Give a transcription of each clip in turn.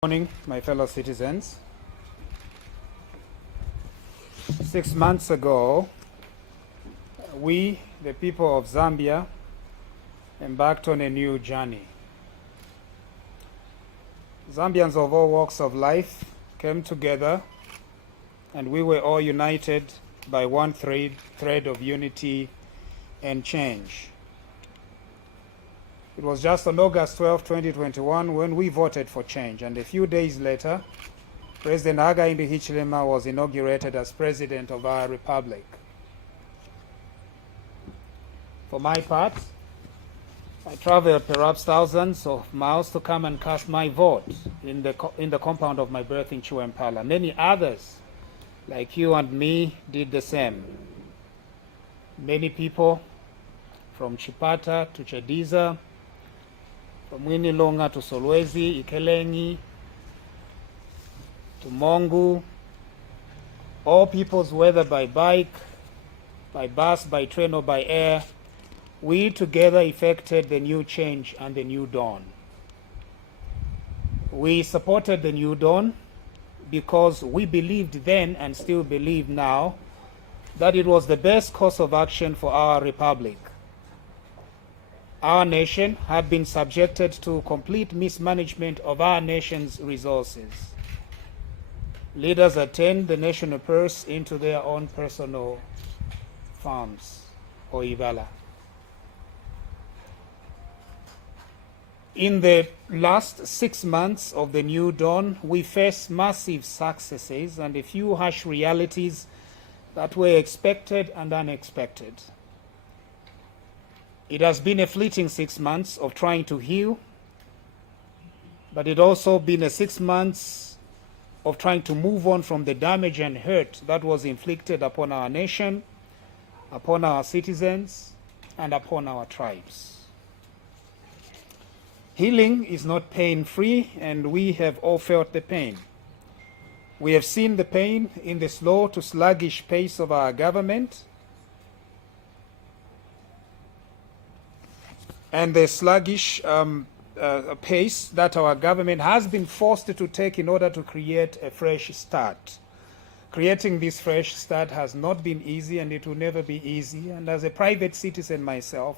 Good morning, my fellow citizens. 6 months ago, we, the people of Zambia, embarked on a new journey. Zambians of all walks of life came together, and we were all united by one thread of unity and change. It was just on August 12, 2021, when we voted for change, and a few days later, President Hakainde Hichilema was inaugurated as President of our Republic. For my part, I traveled perhaps thousands of miles to come and cast my vote in the compound of my birth in Chiwempala. Many others, like you and me, did the same. Many people from Chipata to Chediza, from Winilonga to Solwezi, Ikelengi, to Mongu, all peoples, whether by bike, by bus, by train, or by air, we together effected the new change and the new dawn. We supported the new dawn because we believed then and still believe now that it was the best course of action for our republic. Our nation had been subjected to complete mismanagement of our nation's resources. Leaders had turned the national purse into their own personal farms or ivala. In the last 6 months of the new dawn, we faced massive successes and a few harsh realities that were expected and unexpected. It has been a fleeting 6 months of trying to heal, but it also been a 6 months of trying to move on from the damage and hurt that was inflicted upon our nation, upon our citizens, and upon our tribes. Healing is not pain-free, and we have all felt the pain. We have seen the pain in the slow to sluggish pace of our government, and the sluggish pace that our government has been forced to take in order to create a fresh start. Creating this fresh start has not been easy, and it will never be easy. And as a private citizen myself,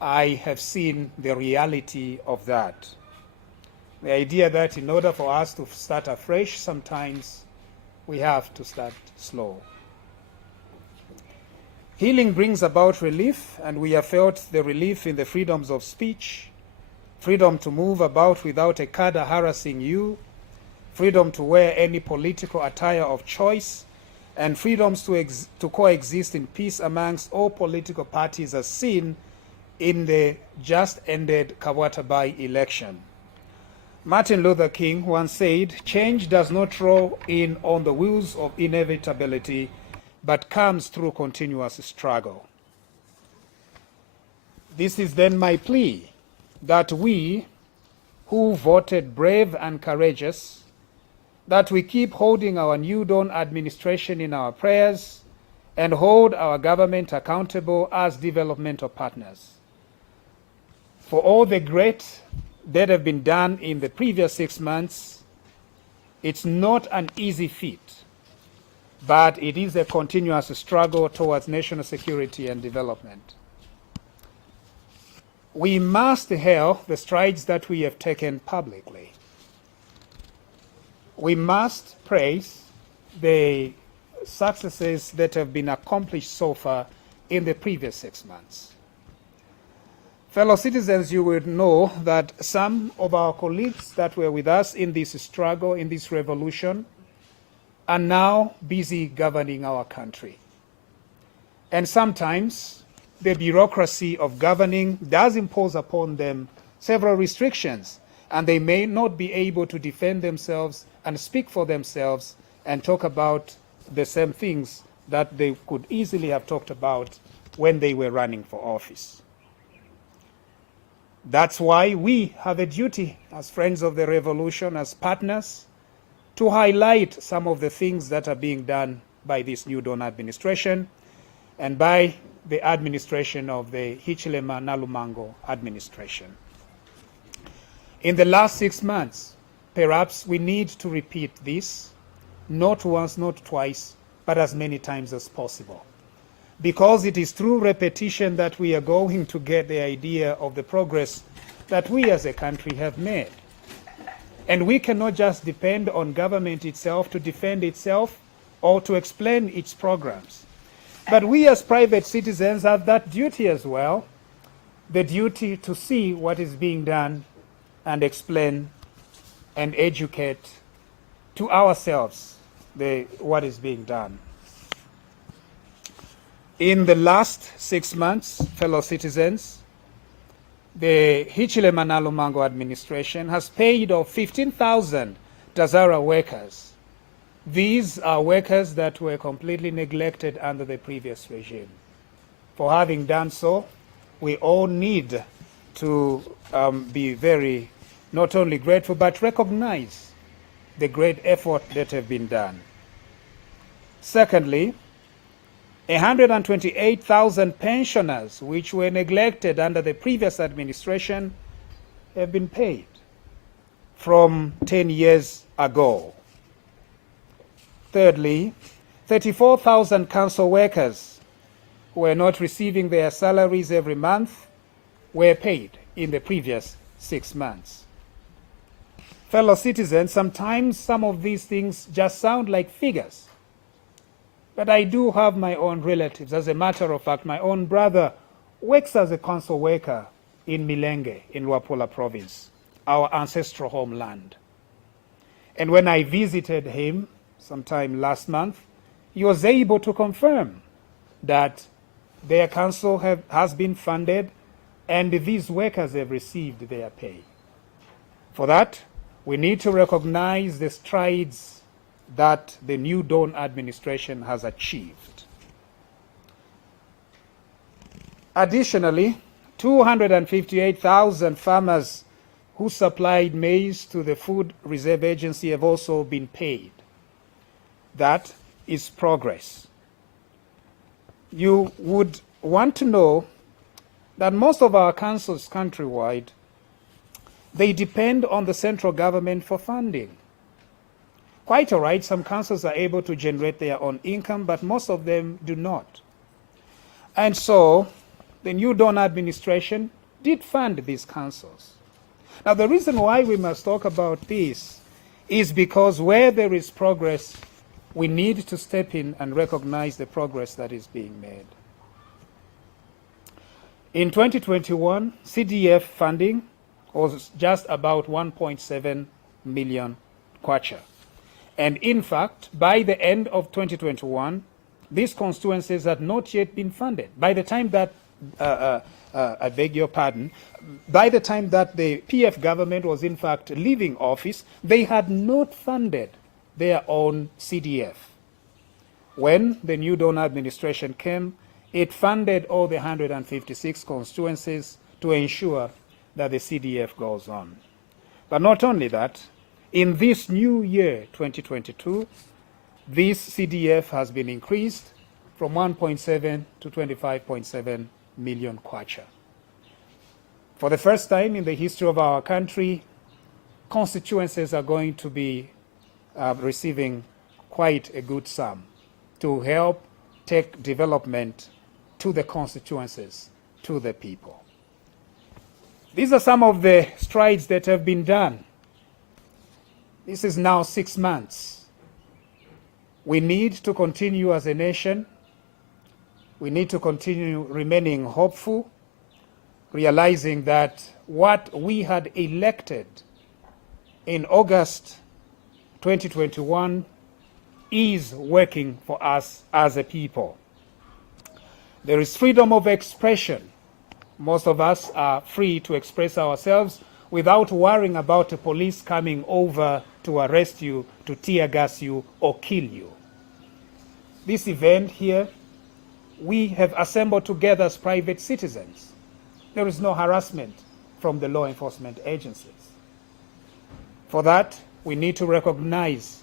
I have seen the reality of that. The idea that in order for us to start afresh, sometimes we have to start slow. Healing brings about relief, and we have felt the relief in the freedoms of speech, freedom to move about without a cadre harassing you, freedom to wear any political attire of choice, and freedoms to coexist in peace amongst all political parties as seen in the just ended Kawata by-election. Martin Luther King once said, "Change does not roll in on the wheels of inevitability, but comes through continuous struggle." This is then my plea, that we who voted brave and courageous, that we keep holding our New Dawn administration in our prayers and hold our government accountable as developmental partners. For all the great that have been done in the previous 6 months, it's not an easy feat, but it is a continuous struggle towards national security and development. We must hail the strides that we have taken publicly. We must praise the successes that have been accomplished so far in the previous 6 months. Fellow citizens, you will know that some of our colleagues that were with us in this struggle, in this revolution, are now busy governing our country. And sometimes the bureaucracy of governing does impose upon them several restrictions, and they may not be able to defend themselves and speak for themselves and talk about the same things that they could easily have talked about when they were running for office. That's why we have a duty as friends of the revolution, as partners, to highlight some of the things that are being done by this New Dawn administration and by the administration of the Hichilema Nalumango administration. In the last 6 months, perhaps we need to repeat this, not once, not twice, but as many times as possible. Because it is through repetition that we are going to get the idea of the progress that we as a country have made. And we cannot just depend on government itself to defend itself or to explain its programs. But we as private citizens have that duty as well, the duty to see what is being done and explain and educate to ourselves what is being done. In the last 6 months, fellow citizens, the Hichilema Lumango administration has paid off 15,000 Tazara workers. These are workers that were completely neglected under the previous regime. For having done so, we all need to be very, not only grateful, but recognize the great effort that have been done. Secondly, 128,000 pensioners which were neglected under the previous administration have been paid from 10 years ago. Thirdly, 34,000 council workers who were not receiving their salaries every month were paid in the previous 6 months. Fellow citizens, sometimes some of these things just sound like figures. But I do have my own relatives. As a matter of fact, my own brother works as a council worker in Milenge, in Luapula province, our ancestral homeland. And when I visited him sometime last month, he was able to confirm that their council has been funded and these workers have received their pay. For that, we need to recognize the strides that the New Dawn administration has achieved. Additionally, 258,000 farmers who supplied maize to the Food Reserve Agency have also been paid. That is progress. You would want to know that most of our councils countrywide, they depend on the central government for funding. Quite all right, some councils are able to generate their own income, but most of them do not. And so the New Dawn administration did fund these councils. Now, the reason why we must talk about this is because where there is progress, we need to step in and recognize the progress that is being made. In 2021, CDF funding was just about 1.7 million kwacha. And in fact, by the end of 2021, these constituencies had not yet been funded. By the time that, I beg your pardon, by the time that the PF government was in fact leaving office, they had not funded their own CDF. When the New Dawn administration came, it funded all the 156 constituencies to ensure that the CDF goes on. But not only that, in this new year, 2022, this CDF has been increased from 1.7 to 25.7 million kwacha. For the first time in the history of our country, constituencies are going to be receiving quite a good sum to help take development to the constituencies, to the people. These are some of the strides that have been done. This is now 6 months. We need to continue as a nation. We need to continue remaining hopeful, realizing that what we had elected in August 2021 is working for us as a people. There is freedom of expression. Most of us are free to express ourselves without worrying about the police coming over to arrest you, to tear gas you, or kill you. This event here, we have assembled together as private citizens. There is no harassment from the law enforcement agencies. For that, we need to recognize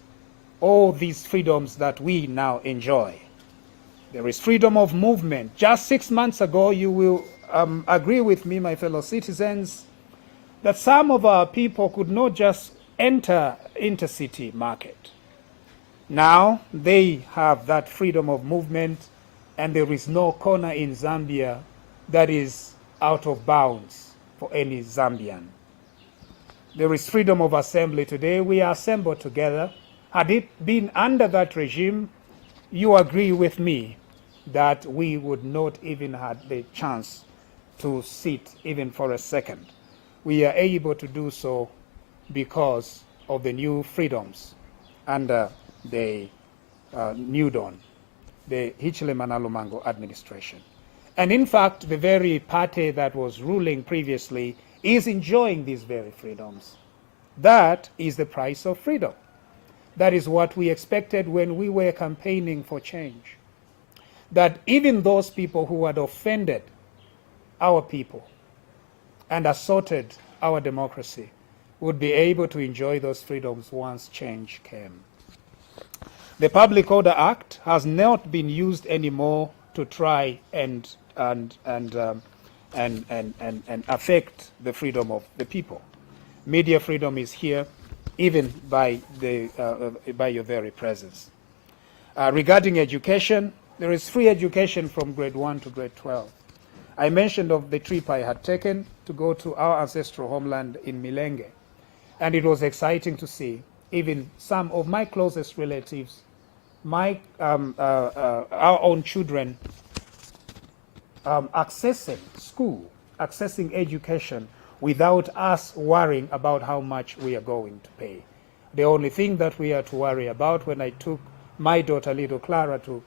all these freedoms that we now enjoy. There is freedom of movement. Just 6 months ago, you will agree with me, my fellow citizens, that some of our people could not just enter intercity market. Now they have that freedom of movement, and there is no corner in Zambia that is out of bounds for any Zambian. There is freedom of assembly today. We are assembled together. Had it been under that regime, you agree with me that we would not even have the chance to sit even for a second. We are able to do so because of the new freedoms under the New Dawn, the Hichilema Lumango administration. And in fact, the very party that was ruling previously is enjoying these very freedoms. That is the price of freedom. That is what we expected when we were campaigning for change. That even those people who had offended our people and assaulted our democracy would be able to enjoy those freedoms once change came. The Public Order Act has not been used anymore to try and affect the freedom of the people. Media freedom is here, even by your very presence. Regarding education, there is free education from grade 1 to grade 12. I mentioned of the trip I had taken to go to our ancestral homeland in Milenge, and it was exciting to see even some of my closest relatives, our own children, accessing school, accessing education without us worrying about how much we are going to pay. The only thing that we had to worry about when I took my daughter, little Clara, to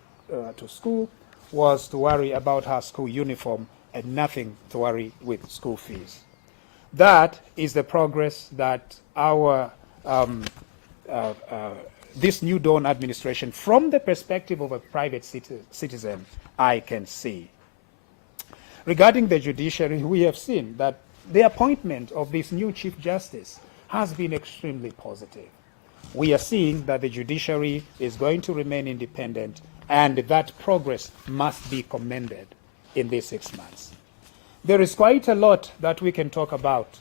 school was to worry about her school uniform and nothing to worry with school fees. That is the progress that our this New Dawn administration, from the perspective of a private citizen, I can see. Regarding the judiciary, we have seen that the appointment of this new Chief Justice has been extremely positive. We are seeing that the judiciary is going to remain independent, and that progress must be commended in these 6 months. There is quite a lot that we can talk about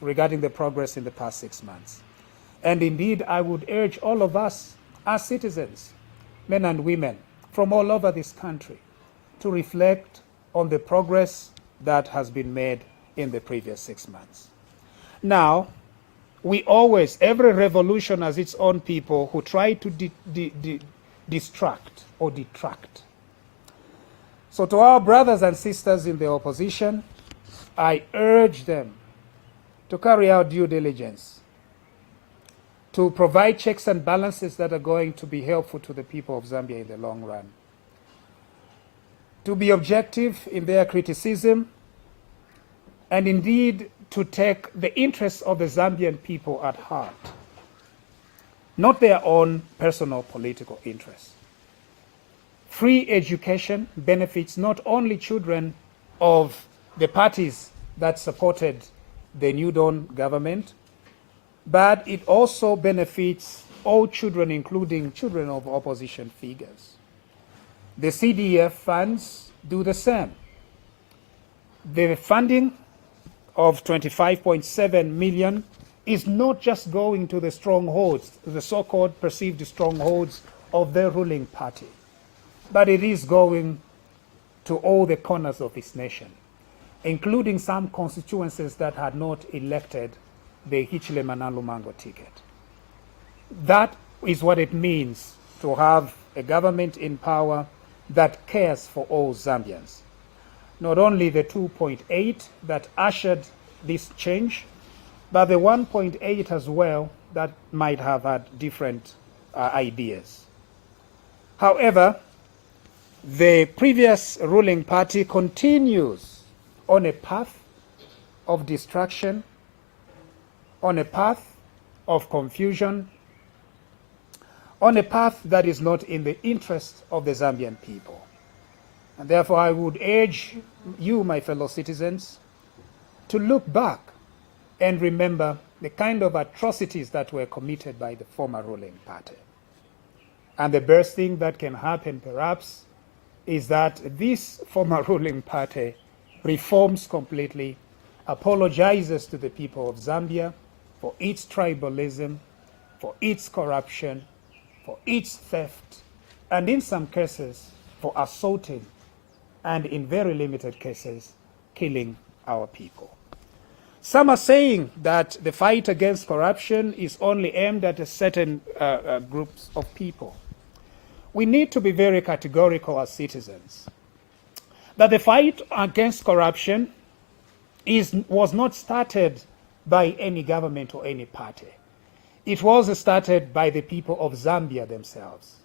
regarding the progress in the past 6 months. And indeed, I would urge all of us as citizens, men and women from all over this country, to reflect on the progress that has been made in the previous 6 months. Now, every revolution has its own people who try to distract or detract. So to our brothers and sisters in the opposition, I urge them to carry out due diligence, to provide checks and balances that are going to be helpful to the people of Zambia in the long run, to be objective in their criticism, and indeed to take the interests of the Zambian people at heart, not their own personal political interests. Free education benefits not only children of the parties that supported the New Dawn government, but it also benefits all children, including children of opposition figures. The CDF funds do the same. The funding of 25.7 million is not just going to the strongholds, the so-called perceived strongholds of the ruling party, but it is going to all the corners of this nation, including some constituencies that had not elected the Hichilema Lumango ticket. That is what it means to have a government in power that cares for all Zambians. Not only the 2.8 that ushered this change, but the 1.8 as well that might have had different ideas. However, the previous ruling party continues on a path of destruction, on a path of confusion, on a path that is not in the interest of the Zambian people. And therefore, I would urge you, my fellow citizens, to look back and remember the kind of atrocities that were committed by the former ruling party. And the best thing that can happen, perhaps, is that this former ruling party reforms completely, apologizes to the people of Zambia for its tribalism, for its corruption, for its theft, and in some cases for assaulting, and in very limited cases, killing our people. Some are saying that the fight against corruption is only aimed at a certain groups of people. We need to be very categorical as citizens that the fight against corruption was not started by any government or any party. It was started by the people of Zambia themselves.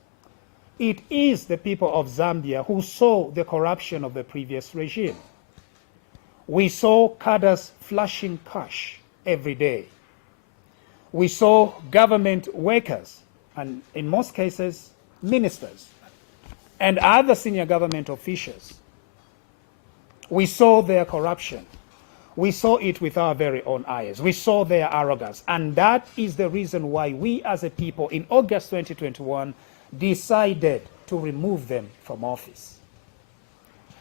It is the people of Zambia who saw the corruption of the previous regime. We saw cadres flashing cash every day. We saw government workers, and in most cases, ministers, and other senior government officials. We saw their corruption. We saw it with our very own eyes. We saw their arrogance. And that is the reason why we as a people in August 2021 decided to remove them from office.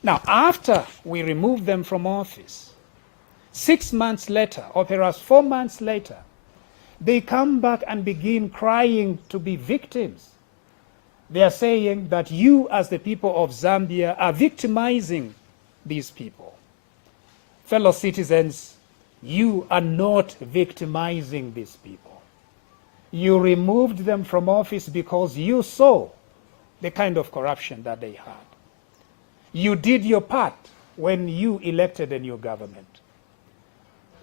Now, after we removed them from office, 6 months later, or perhaps 4 months later, they come back and begin crying to be victims. They are saying that you, as the people of Zambia, are victimizing these people. Fellow citizens, you are not victimizing these people. You removed them from office because you saw the kind of corruption that they had. You did your part when you elected a new government.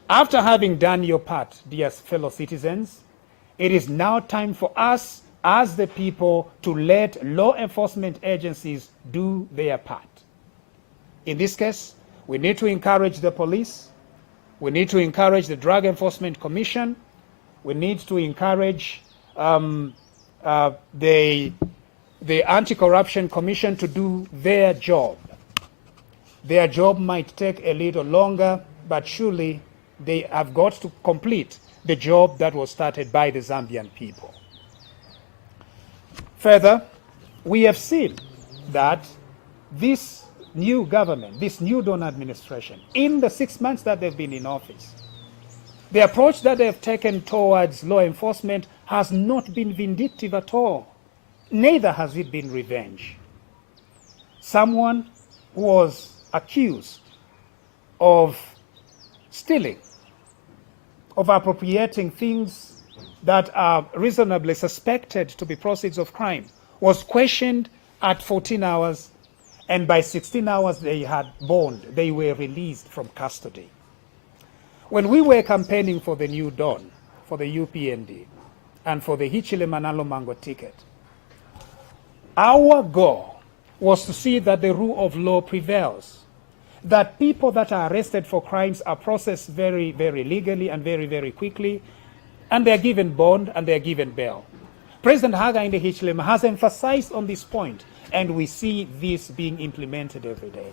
After having done your part, dear fellow citizens, it is now time for us as the people to let law enforcement agencies do their part. In this case, we need to encourage the police. We need to encourage the Drug Enforcement Commission. We need to encourage the Anti-Corruption Commission to do their job. Their job might take a little longer, but surely they have got to complete the job that was started by the Zambian people. Further, we have seen that this new government, this new Dawn administration, in the 6 months that they've been in office, the approach that they've taken towards law enforcement has not been vindictive at all. Neither has it been revenge. Someone who was accused of stealing, of appropriating things that are reasonably suspected to be proceeds of crime, was questioned at 14 hours, and by 16 hours they had bond. They were released from custody. When we were campaigning for the new Dawn, for the UPND, and for the Hichile Manalo Mango ticket, our goal was to see that the rule of law prevails, that people that are arrested for crimes are processed very, very legally and very, very quickly, and they are given bond and they are given bail. President Hakainde Hichilema has emphasized on this point, and we see this being implemented every day.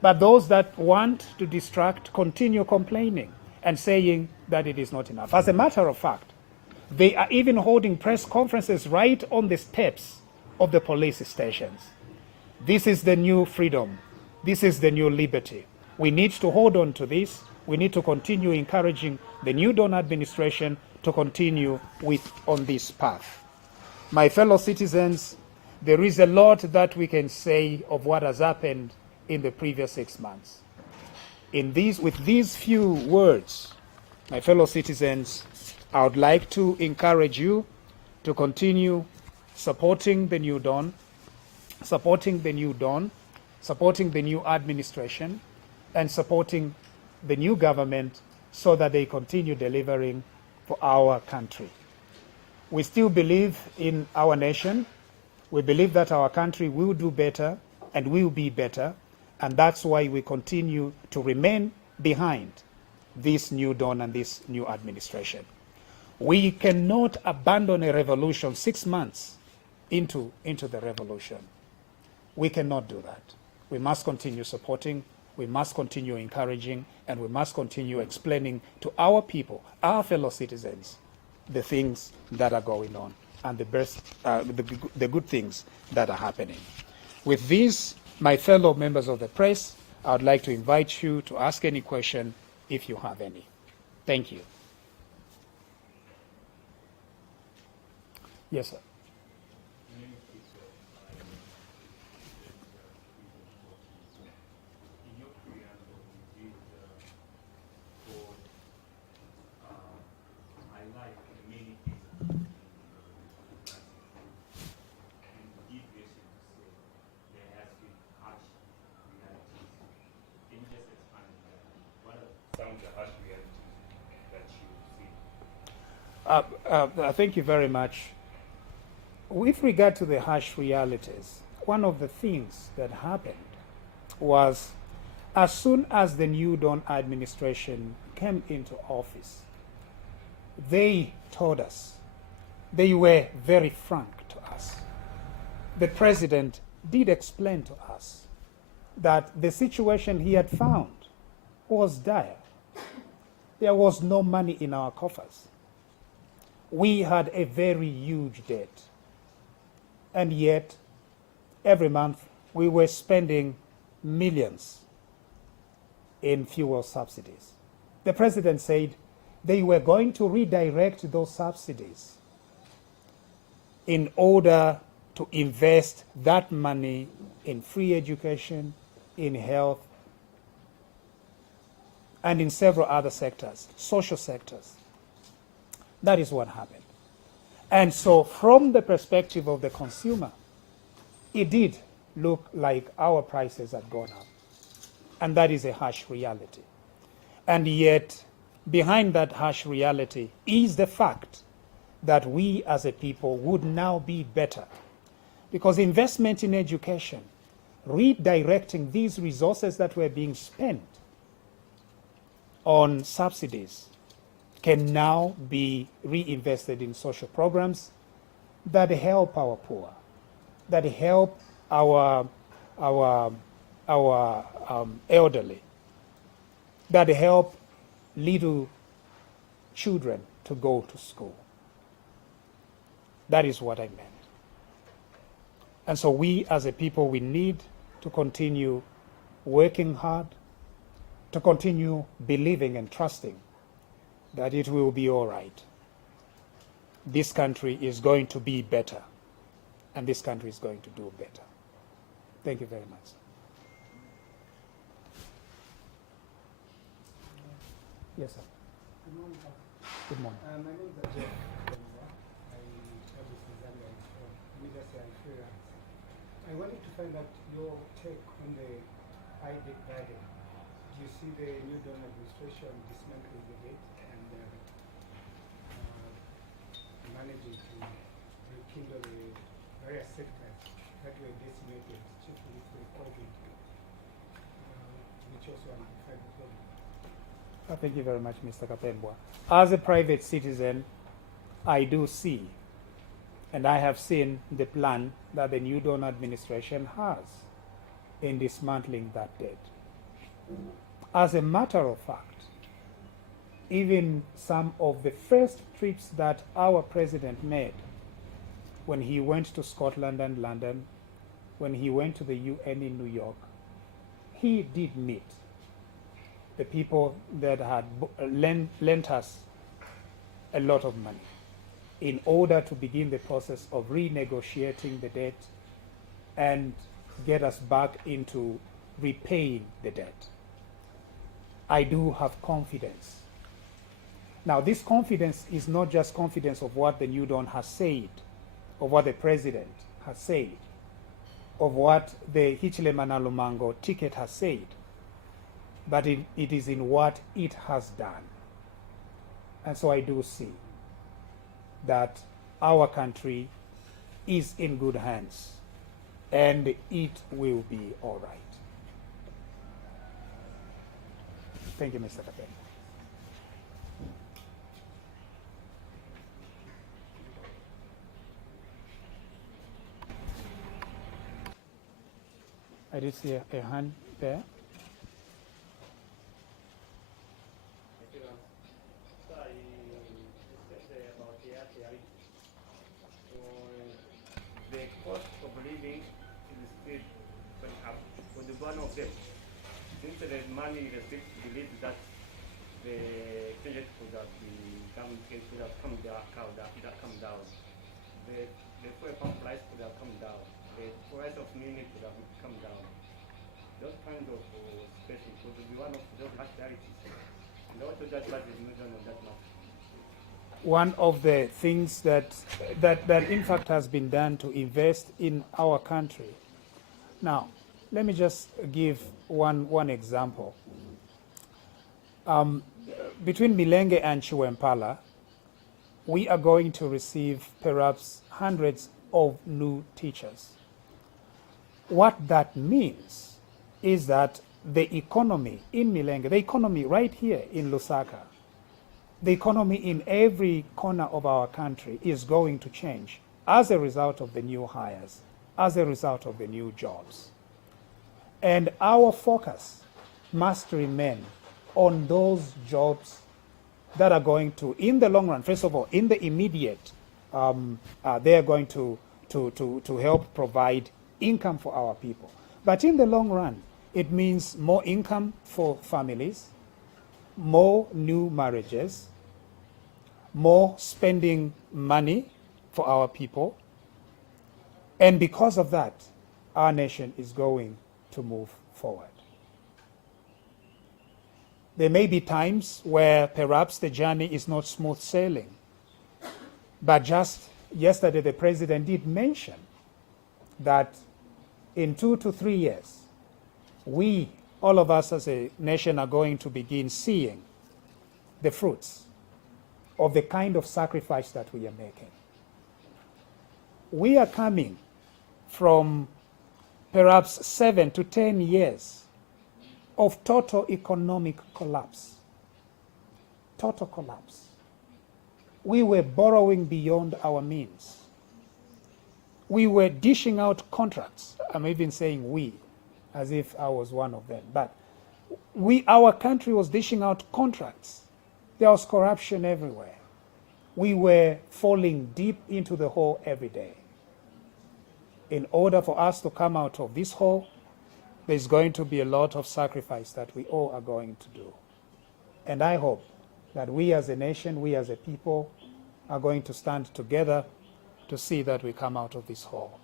But those that want to distract continue complaining and saying that it is not enough. As a matter of fact, they are even holding press conferences right on the steps of the police stations. This is the new freedom. This is the new liberty. We need to hold on to this. We need to continue encouraging the new Dawn administration to continue on this path. My fellow citizens, there is a lot that we can say of what has happened in the previous 6 months. With these few words, my fellow citizens, I would like to encourage you to continue supporting the new Dawn, supporting the new administration, and supporting the new government so that they continue delivering for our country. We still believe in our nation. We believe that our country will do better and will be better, and that's why we continue to remain behind this new Dawn and this new administration. We cannot abandon a revolution 6 months into the revolution. We cannot do that. We must continue supporting, we must continue encouraging, and we must continue explaining to our people, our fellow citizens, the things that are going on and the good things that are happening. With these, my fellow members of the press, I would like to invite you to ask any question if you have any. Thank you. Yes, sir. Thank you very much. With regard to the harsh realities, one of the things that happened was as soon as the New Dawn administration came into office, they told us, they were very frank to us. The president did explain to us that the situation he had found was dire. There was no money in our coffers. We had a very huge debt. And yet, every month, we were spending millions in fuel subsidies. The president said they were going to redirect those subsidies in order to invest that money in free education, in health, and in several other sectors, social sectors. That is what happened. And so from the perspective of the consumer, it did look like our prices had gone up. And that is a harsh reality. And yet, behind that harsh reality is the fact that we as a people would now be better. Because investment in education, redirecting these resources that were being spent on subsidies, can now be reinvested in social programs that help our poor, that help our elderly, that help little children to go to school. That is what I meant. And so we as a people, we need to continue working hard, to continue believing and trusting that it will be all right. This country is going to be better, and this country is going to do better. Thank you very much. Yes, sir. Good morning. Good morning. My name is Jeff. I publish in Zambia for Leadership and Freelance. I wanted to find out your take on the ID garden. Do you see the New Dawn administration dismantling the gate and managing to rekindle the various sectors that were decimated, chiefly through COVID, which also amplified the problem? Thank you very much, Mr. Kapembwa. As a private citizen, I do see, and I have seen the plan that the New Dawn administration has in dismantling that debt. As a matter of fact, even some of the first trips that our president made, when he went to Scotland and London, when he went to the UN in New York, he did meet the people that had lent us a lot of money in order to begin the process of renegotiating the debt and get us back into repaying the debt. I do have confidence. Now, this confidence is not just confidence of what the New Dawn has said, of what the president has said, of what the Hichilema Lumango ticket has said, but it is in what it has done. And so I do see that our country is in good hands and it will be all right. Thank you, Mr. Kapembwa. I did see a hand there. The cost of living in the state went up for the one of them. Since there is money in the state, believe that the credit for that the government could have come down. the fuel pump price could have come down. The price of milk could have come down. Those kinds of situations could be one of those realities. And also that is not done on that matter. One of the things that in fact has been done to invest in our country. Now, let me just give one example. Between Milenge and Chiwempala, we are going to receive perhaps hundreds of new teachers. What that means is that the economy in Milenge, the economy right here in Lusaka, the economy in every corner of our country is going to change as a result of the new hires, as a result of the new jobs. And our focus must remain on those jobs that are going to, in the long run, first of all, in the immediate, they are going to help provide income for our people. But in the long run, it means more income for families, more new marriages, more spending money for our people. And because of that, our nation is going to move forward. There may be times where perhaps the journey is not smooth sailing. But just yesterday, the president did mention that in 2 to 3 years, we, all of us as a nation, are going to begin seeing the fruits of the kind of sacrifice that we are making. We are coming from perhaps 7 to 10 years of total economic collapse. Total collapse. We were borrowing beyond our means. We were dishing out contracts. I'm even saying we, as if I was one of them. But our country was dishing out contracts. There was corruption everywhere. We were falling deep into the hole every day. In order for us to come out of this hole, there's going to be a lot of sacrifice that we all are going to do. And I hope that we as a nation, we as a people, are going to stand together to see that we come out of this hole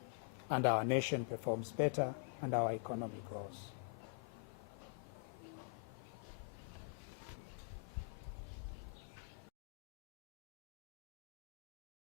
and our nation performs better and our economy grows.